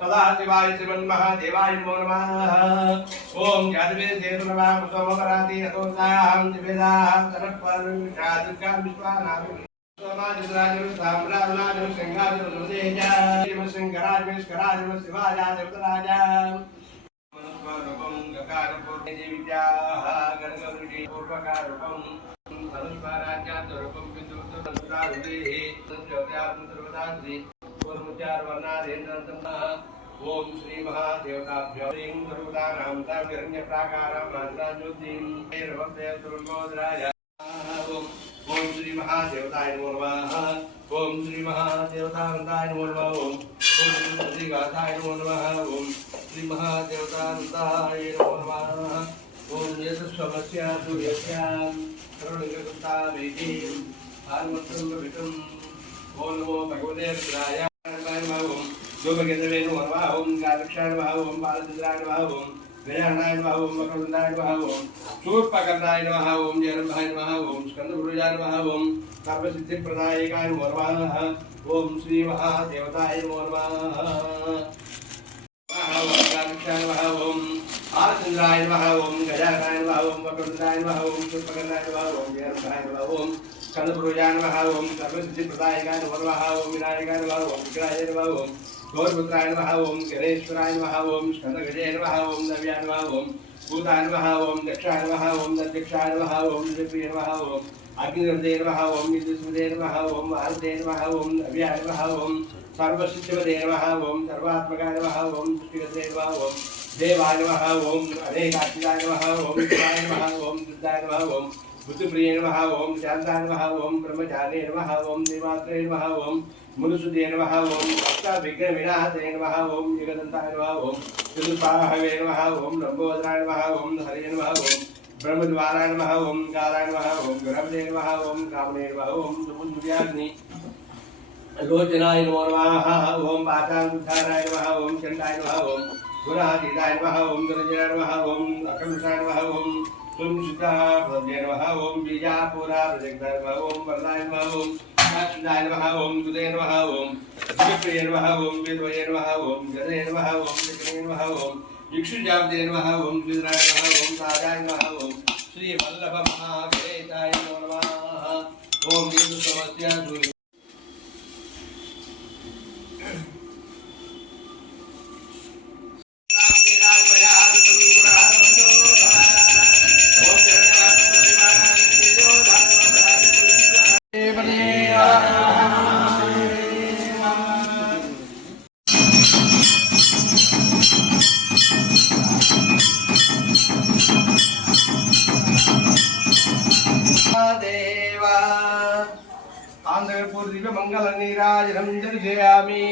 तदा शिवाय श्रीमन्महादेवाय नमो नमः। ओम जातवेदेवनमः सोमवराति अतोदाहं दिवेदाहं सरस्वतीं विश्वानां सोमादिराजं साम्राज्यं सिंहासनं सुदेजा सिंहराजं स्कराजं शिवाजा देवराजा मनस्वरूपं गकारपूर्णे देवीत्याः गणगौरी पूर्वकाररूपं धनुष्पाराज्यान्तरूपं विद्युत्तरसुरारुदेः संज्योत्यात्म सर्वदाश्री ओम श्री महादेवताभ्यो ह्रीं सर्वदानां ताभिरण्यप्राकारां मात्राज्योतिं नमस्तेऽस्तुर्गोदराय ओम श्री महादेवताय नमो नमः। ओम श्री महादेवतानन्दाय नमो नमः। ओम श्री गाताय नमो नमः। ओम श्री महादेवतानन्दाय नमो नमः। ओम यशस्वमस्य सूर्यस्यां करुणिककृतावेदीं आत्मत्रं विष्णुं ओम नमो भगवते रुद्राय ओम गोमकेतवे नमः। ओम गादक्षाय नमः। ओम बालचंद्राय नमः। ओम गजाननाय नमः। ओम मकरंदाय नमः। ओम शूर्पकर्णाय नमः। ओम जयरंभाय नमः। ओम स्कंदपुरुषाय नमः। ओम सर्वसिद्धिप्रदायकाय नमः। ओम श्री महादेवताय नमो नमः। ओम गादक्षाय नमः। ओम बालचंद्राय नमः। ओम गजाननाय नमः। ओम मकरंदाय नमः। ओम शूर्पकर्णाय नमः। ओम जयरंभाय नमः। ओम स्कंदपुरुषाय नमः। ओम सर्वसिद्धिप्रदायकाय नमः। ओम विनायकाय नमः। ओम विग्रहाय नमः। ओम गौरपुत्राय नमः। ओम गणेश्वराय नमः। ओम स्कंदगजय नमः। ओम नव्याय नमः। ओम भूताय नमः। ओम दक्षाय नमः। ओम दध्यक्षाय नमः। ओम निजप्रिय नमः। ओम अग्निरदे नमः। ओम निजस्मदे नमः। ओम आरते नमः। ओम नव्याय नमः। ओम सर्वसिद्धिवदे नमः। ओम सर्वात्मकाय नमः। ओम सृष्टिगते नमः। ओम देवाय नमः। ओम अनेकात्मिकाय नमः। ओम शिवाय नमः। ओम दुर्गाय नमः। ओम बुद्धिप्रिय नमः। ओम शांताय नमः। ओम ब्रह्मचारिणे नमः। ओम देवात्रे नमः। ओम मुनुसुदे नमः। ओम विघ्नविनाशाय नमः। ओम जगदन्ताय नमः। ओम चतुष्पाहवे नमः। ओम लंबोदराय नमः। ओम हरे नमः। ओम ब्रह्मद्वाराय नमः। ओम कालाय नमः। ओम गुरवदे नमः। ओम कामने नमः। ओम सुपुर्याग्नि लोचनाय नमो नमः। ओम वाचांकुद्धाराय नमः। ओम चंडाय नमः। ओम गुणातीताय नमः। ओम दुर्जयाय नमः। ओम अकलुषाय नमः। ओम सुंसिताय नमः। ओम बीजापुरा प्रजक्ताय नमः। ओम वरदाय नमः। ओम नाथाय नमः। ओम गुदे नमः। ओम दिव्यप्रिय नमः। ओम वेदवये नमः। ओम जदे नमः। ओम जगने नमः। ओम इक्षुजावदे नमः। ओम विद्राय नमः। ओम साजाय नमः। ओम श्री वल्लभ महावेदाय नमो नमः। ओम हिंदू समस्या दूर मंगल नीराजनम दर्शयामि।